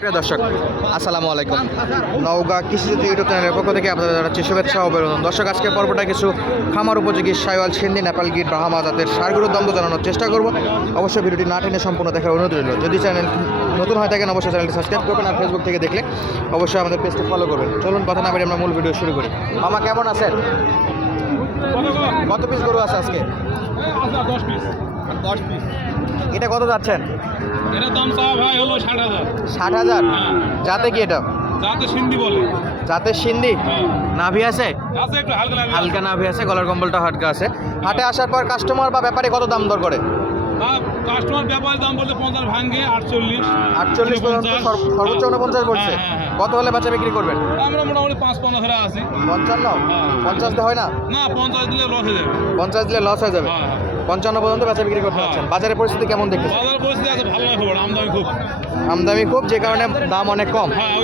প্রিয় দর্শক আসসালামু আলাইকুম। নওগাঁ কৃষিযুদ্ধ ইউটিউব চ্যানেলের পক্ষ থেকে আপনাদের জানাচ্ছি শুভেচ্ছা অভিনন্দন। দর্শক আজকে পর্বটা কিছু খামার উপযোগী সাইওয়াল সিন্ধি নেপাল গির ব্রাহ্মা জাতের সারগুলোর দ্বন্দ্ব জানানোর চেষ্টা করব। অবশ্যই ভিডিওটি না টেনে সম্পূর্ণ দেখার অনুরোধ রইল। যদি চ্যানেল নতুন হয়ে থাকেন অবশ্যই চ্যানেলটি সাবস্ক্রাইব করবেন আর ফেসবুক থেকে দেখলে অবশ্যই আমাদের পেজটি ফলো করবেন। চলুন কথা না বেরিয়ে আমরা মূল ভিডিও শুরু করি। মামা কেমন আছেন? কত পিস গরু আছে আজকে? দশ পিস এটা কত যাচ্ছেন? এটা দাম চাওয়া ভাই হলো ষাট হাজার। ষাট হাজার? যাতে কি এটা? যাতে সিন্ধি বলে। সিন্ধি? হ্যাঁ। নাভি আছে? হালকা নাভি আছে। গলার কম্বলটা হালকা আছে। হাটে আসার পর কাস্টমার বা ব্যাপারে কত দাম দর করে? কাস্টমার ব্যাপারের দাম বলতে পঞ্চাশ ভাঙ্গে আটচল্লিশ। আটচল্লিশ পর্যন্ত সর্বোচ্চ উনপঞ্চাশ হ্যাঁ, হ্যাঁ, হ্যাঁ। কত হলে বাচ্চা বিক্রি করবেন? আমরা মোটামুটি পাঁচ পনেরো ধরে আছি। পঞ্চান্ন? হ্যাঁ। পঞ্চাশ দিয়ে হয় না? না পঞ্চাশ দিলে লস হয়ে যাবে। পঞ্চাশ দিলে লস হয়ে যাবে। হ্যাঁ, হ্যাঁ। পঞ্চান্ন পর্যন্ত বেচা বিক্রি করতে হ্যাঁ। পারছেন। বাজারের পরিস্থিতি কেমন দেখতেছেন বাজার পরিস্থিতি আছে ভালো না খবর আমদানি খুব। আমদানি খুব যে কারণে দাম অনেক কম। হ্যাঁ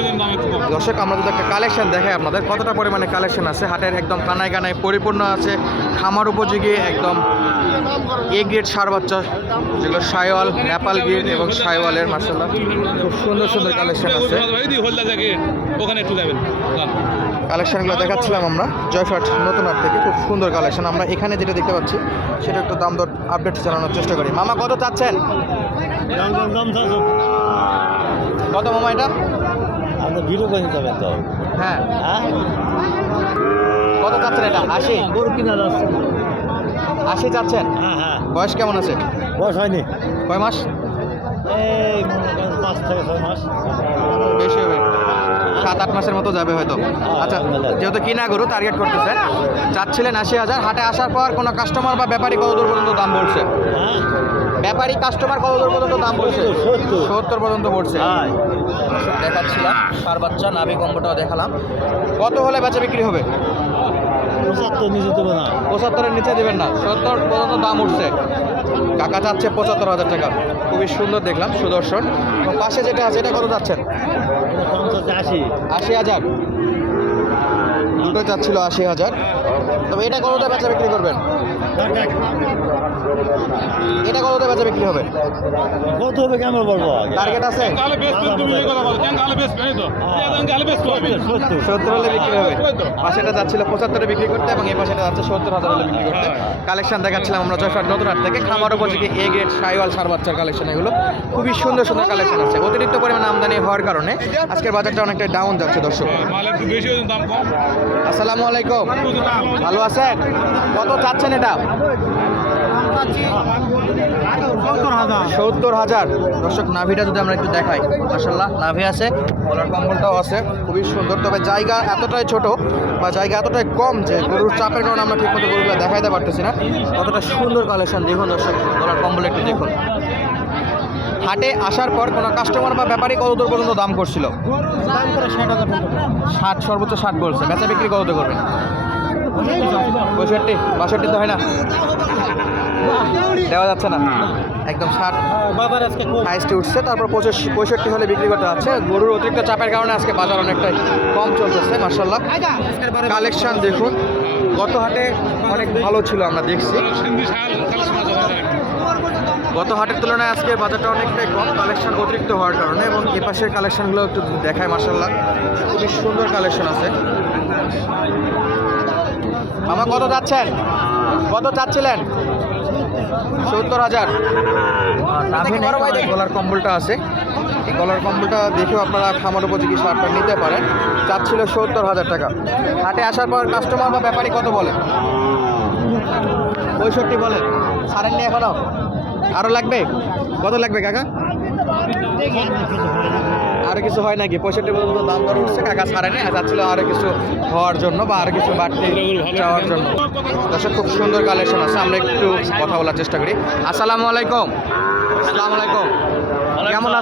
কম। দর্শক আমরা যদি একটা কালেকশন দেখাই আপনাদের কতটা পরিমাণে কালেকশন আছে? হাটের একদম কানায় কানায় পরিপূর্ণ আছে খামার উপযোগী একদম এ গ্রেড সার বাচ্চা যেগুলো সাইওয়াল নেপাল গ্রেড এবং সাইওয়ালের মার্শাল্লাহ খুব সুন্দর সুন্দর কালেকশন আছে। ওখানে একটু যাবেন। কালেকশনগুলো দেখাচ্ছিলাম আমরা। জয়ফাট নতুন হাট থেকে খুব সুন্দর কালেকশন। আমরা এখানে যেটা দেখতে পাচ্ছি সেটা একটু দাম দর আপডেট চালানোর চেষ্টা করি। মামা কত চাচ্ছেন? কত মামা এটা? আপনার ভিডিও করে যাবেন তো হ্যাঁ। কত চাচ্ছেন এটা? আশি? গরু কিনা যাচ্ছে আশি চাচ্ছেন? হ্যাঁ হ্যাঁ বয়স কেমন আছে? বয়স হয়নি। কয় মাস? এই করেন পাঁচ থেকে ছয় মাস। সাত আট মাসের মতো যাবে হয়তো। আচ্ছা যেহেতু কিনা গরু টার্গেট করতেছেন চাচ্ছিলেন আশি হাজার হাটে আসার পর কোনো কাস্টমার বা ব্যাপারী কত দূর পর্যন্ত দাম বলছে? ব্যাপারী কাস্টমার কত দূর পর্যন্ত দাম বলছে? সত্তর। পর্যন্ত পড়ছে হ্যাঁ দেখাচ্ছিলাম সার বাচ্চা নাভি কম্বটাও দেখালাম। কত হলে বেচা বিক্রি হবে? পঁচাত্তর নিচে না। পঁচাত্তরের নিচে দেবেন না। সত্তর পর্যন্ত দাম উঠছে। কাকা চাচ্ছে পঁচাত্তর হাজার টাকা। খুবই সুন্দর দেখলাম সুদর্শন। পাশে যেটা আছে এটা কত যাচ্ছেন? আশি। আশি হাজার। দুটো চাচ্ছিল আশি হাজার। এটা কতটা বেচা বিক্রি করবেন? এটা কতটা বেচা বিক্রি হবে? কত হবে কেমন বলব? টার্গেট আছে? গালে বেশ তুমি এই কথা বলো। কেন গালে বেশ এই তো? এই গালে বেশ করবে সত্তর হলে বিক্রি হবে। পাশেটা যাচ্ছিল পঁচাত্তরে বিক্রি করতে এবং এই পাশেটা যাচ্ছে সত্তর হাজার হলে বিক্রি করতে। কালেকশন দেখাচ্ছিলাম আমরা জয়ফাট নতুন হাট থেকে। খামার উপযোগী এ গ্রেড সাইওয়াল সার বাচ্চার কালেকশন এগুলো। খুবই সুন্দর সুন্দর কালেকশন আছে। অতিরিক্ত পরিমাণ আমদানি হওয়ার কারণে আজকের বাজারটা অনেকটা ডাউন যাচ্ছে দর্শক। মাল বেশি দাম কম। আসসালামু আলাইকুম। ভালো আছেন কত চাচ্ছেন এটা? সত্তর হাজার। দর্শক নাভিটা যদি আমরা একটু দেখাই মাসাল্লাহ নাভি আছে গলার কম্বলটাও আছে খুবই সুন্দর। তবে জায়গা এতটাই ছোট বা জায়গা এতটাই কম যে গরুর চাপের কারণে আমরা ঠিকমতো গরুগুলো দেখাইতে পারতেছি না। কতটা সুন্দর কালেকশন দেখুন দর্শক গলার কম্বল একটু দেখুন। হাটে আসার পর কোনো কাস্টমার বা ব্যাপারী কত দূর পর্যন্ত দাম করছিল? ষাট সর্বোচ্চ ষাট বলছে। বেচা বিক্রি কত করবেন? পঁয়ষট্টি বাষট্টি তো হয় না? দেওয়া যাচ্ছে না। একদম ষাট। হাইস্টে উঠছে, তারপর পঁচাশি পঁয়ষট্টি হলে বিক্রি করতে যাচ্ছে। গরুর অতিরিক্ত চাপের কারণে আজকে বাজার অনেকটাই কম চলতেছে মার্শাল্লাহ কালেকশন দেখুন। গত হাটে অনেক ভালো ছিল, আমরা দেখছি। গত হাটের তুলনায় আজকে বাজারটা অনেকটাই কম, কালেকশন অতিরিক্ত হওয়ার কারণে এবং এ পাশের কালেকশনগুলো একটু দেখায় মার্শাল্লাহ খুবই সুন্দর কালেকশন আছে। আমার কত চাচ্ছেন কত চাচ্ছিলেন? সত্তর হাজার। গলার কম্বলটা আছে। এই গলার কম্বলটা দেখেও আপনারা খামার উপযোগী সারটা নিতে পারেন। চাচ্ছিল সত্তর হাজার টাকা। হাটে আসার পর কাস্টমার বা ব্যাপারী কত বলে? পঁয়ষট্টি বলে। সারেননি এখনও? আরও লাগবে? কত লাগবে কাকা? আরও কিছু হয় নাকি? পঁয়ষট্টি পর্যন্ত দাম দর উঠছে, কাকা ছাড়েনি আর যাচ্ছিল আরও কিছু হওয়ার জন্য বা আরও কিছু বাড়তি যাওয়ার জন্য। দর্শক, খুব সুন্দর কালেকশন আছে, আমরা একটু কথা বলার চেষ্টা করি। আসসালামু আলাইকুম। আসসালামু আলাইকুম।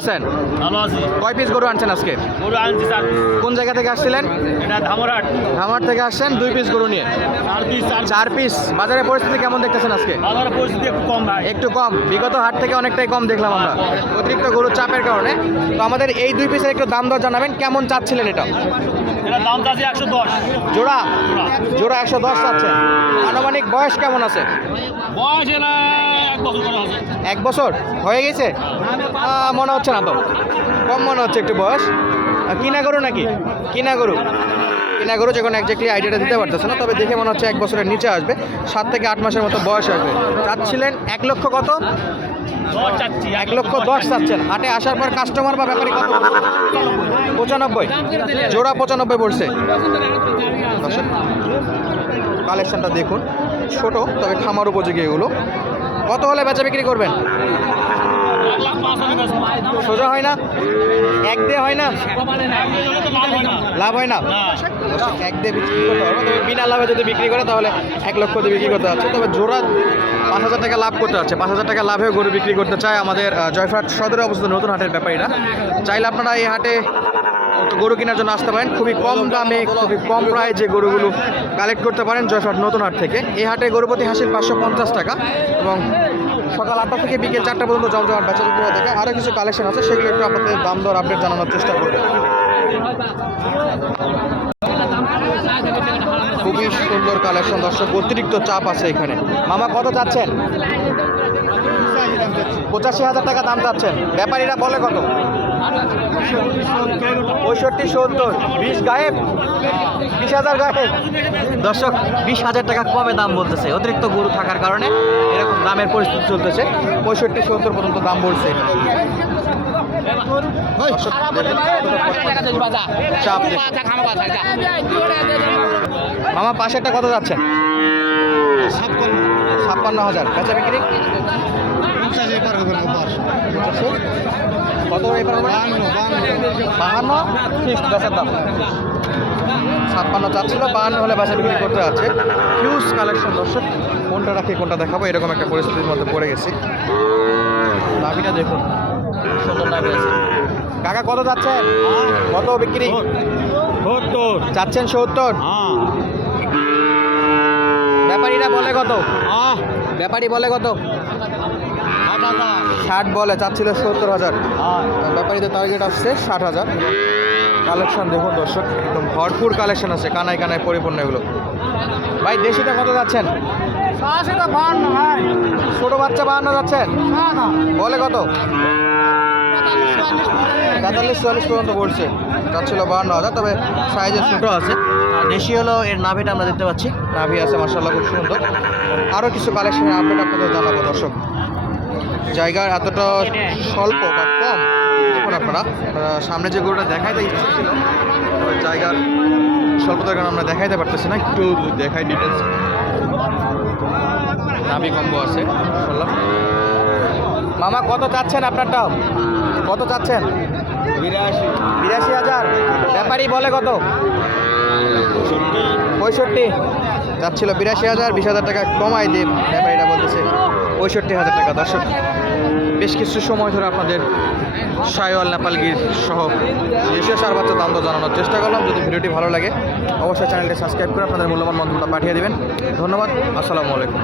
আছেন? ভালো আছি। কয় পিস গরু আনছেন আজকে? গরু আনছি চার কোন জায়গা থেকে আসছিলেন? এটা ধামরাট। ধামার থেকে আসছেন দুই পিস গরু নিয়ে। চার পিস চার পিস বাজারের পরিস্থিতি কেমন দেখতেছেন আজকে? বাজারের পরিস্থিতি একটু কম ভাই। একটু কম। বিগত হাট থেকে অনেকটাই কম দেখলাম আমরা। অতিরিক্ত গরুর চাপের কারণে। তো আমাদের এই দুই পিসের একটু দাম দর জানাবেন কেমন চাচ্ছিলেন এটা? এটা দাম চাচ্ছি একশো দশ। জোড়া? জোড়া একশো দশ চাচ্ছেন। আনুমানিক বয়স কেমন আছে? বয়স এরা এক বছর? হয়ে গেছে? মনে হচ্ছে না তো। কম মনে হচ্ছে একটু বয়স। কিনা গরু নাকি? কিনা গরু কিনা গরু যখন একজাক্টলি আইডিয়াটা দিতে পারতেছে না, তবে দেখে মনে হচ্ছে এক বছরের নিচে আসবে। সাত থেকে আট মাসের মতো বয়স আসবে। চাচ্ছিলেন এক লক্ষ কত? এক লক্ষ দশ চাচ্ছেন। হাটে আসার পর কাস্টমার বা ব্যাপারী কত? পঁচানব্বই। জোড়া পঁচানব্বই পড়ছে কালেকশনটা দেখুন। ছোট, তবে খামার উপযোগী এগুলো। কত হলে বেচা বিক্রি করবেন। সোজা হয় না? এক দিয়ে হয় না? লাভ হয় না? লাভ এক দিয়ে বিক্রি করতে পারব। তবে বিনা লাভে যদি বিক্রি করে, তাহলে এক লক্ষ দিয়ে বিক্রি করতে হচ্ছে তবে জোড়া পাঁচ হাজার টাকা লাভ করতে হচ্ছে পাঁচ হাজার টাকা লাভেও গরু বিক্রি করতে চায় আমাদের জয়ফ্রাট সদরে অবস্থিত নতুন হাটের ব্যাপারীরা। চাইলে আপনারা এই হাটে গরু কেনার জন্য আসতে পারেন। খুবই কম দামে, খুবই কম প্রায় যে গরুগুলো কালেক্ট করতে পারেন জয়ফ্রাট নতুন হাট থেকে। এই হাটে গরুপতি হাসিল পাঁচশো পঞ্চাশ টাকা এবং সকাল আটটা থেকে বিকেল চারটা পর্যন্ত জমজমাট বেচা বিক্রি হয়ে থাকে। আরও কিছু কালেকশন আছে, সেগুলো একটু আপনাদের দাম দর আপডেট জানানোর চেষ্টা করব। খুবই সুন্দর কালেকশন দর্শক, অতিরিক্ত চাপ আছে এখানে। মামা, কত চাচ্ছেন? পঁচাশি হাজার টাকা দাম চাচ্ছেন। ব্যাপারীরা বলে কত? পঁয়ষট্টি সত্তর বিশ গায়েব বিশ হাজার গায়েব। দর্শক বিশ হাজার টাকা কমে দাম বলতেছে। অতিরিক্ত গরু থাকার কারণে এরকম দামের পরিস্থিতি চলতেছে। পঁয়ষট্টি সত্তর পর্যন্ত দাম বলছে। মামা পাশেরটা কত যাচ্ছেন? ছাপ্পান্ন হাজার। বেচা বিক্রি? পঁচাশি? কত এবার হবে? বাহান্ন? দশের দাম। ছাপ্পান্ন চাচ্ছিল বাহান্ন হলে বাসা বিক্রি করতে যাচ্ছে হিউজ কালেকশন দর্শক কোনটা রাখি কোনটা দেখাবো? এরকম একটা পরিস্থিতির মধ্যে পড়ে গেছি। নাভিটা দেখুন। সুন্দর নাভি আছে। কাকা কত যাচ্ছেন? কত বিক্রি? সত্তর। চাচ্ছেন সত্তর? হ্যাঁ। ব্যাপারীরা বলে কত? আহ। ব্যাপারী বলে কত? ষাট বলে চাচ্ছিল সত্তর হাজার। ব্যাপারীদের টার্গেট আসছে ষাট হাজার। কালেকশন দেখুন দর্শক একদম ভরপুর কালেকশন আছে কানায় কানায় পরিপূর্ণ এগুলো। ভাই দেশিটা কত যাচ্ছেন? ছোট বাচ্চা বাহান্ন যাচ্ছেন? বলে কত? তেতাল্লিশ চুয়াল্লিশ পর্যন্ত বলছে। যাচ্ছিল বাহান্ন হাজার তবে সাইজের ছোটো আছে। দেশি হলো এর নাভিটা আমরা দেখতে পাচ্ছি। নাভি আছে মার্শাল্লাহ খুব সুন্দর। আরও কিছু কালেকশনের আপডেট আপনাদের জানাব দর্শক। জায়গার এতটা স্বল্প বা কম? দেখুন আপনারা সামনে যে গরুটা দেখাইতে ইচ্ছে ছিল জায়গার স্বল্পতার কারণে আমরা দেখাইতে পারতেছি না একটু দেখাই ডিটেলস নাভি কম্বো আছে। মামা কত চাচ্ছেন আপনারটা? কত চাচ্ছেন? বিরাশি। বিরাশি হাজার। ব্যাপারী বলে কত? পঁয়ষট্টি। যাচ্ছিল বিরাশি হাজার বিশ হাজার টাকা কমাই দিয়ে ব্যাপারীরা বলতেছে। পঁয়ষট্টি হাজার টাকা। দর্শক, বেশ কিছু সময় ধরে আপনাদের সায়ওয়াল নেপালগির সহ দেশীয় সার দর জানানোর চেষ্টা করলাম। যদি ভিডিওটি ভালো লাগে, অবশ্যই চ্যানেলটি সাবস্ক্রাইব করে আপনাদের মূল্যবান মন্তব্য পাঠিয়ে দেবেন। ধন্যবাদ, আসসালামু আলাইকুম।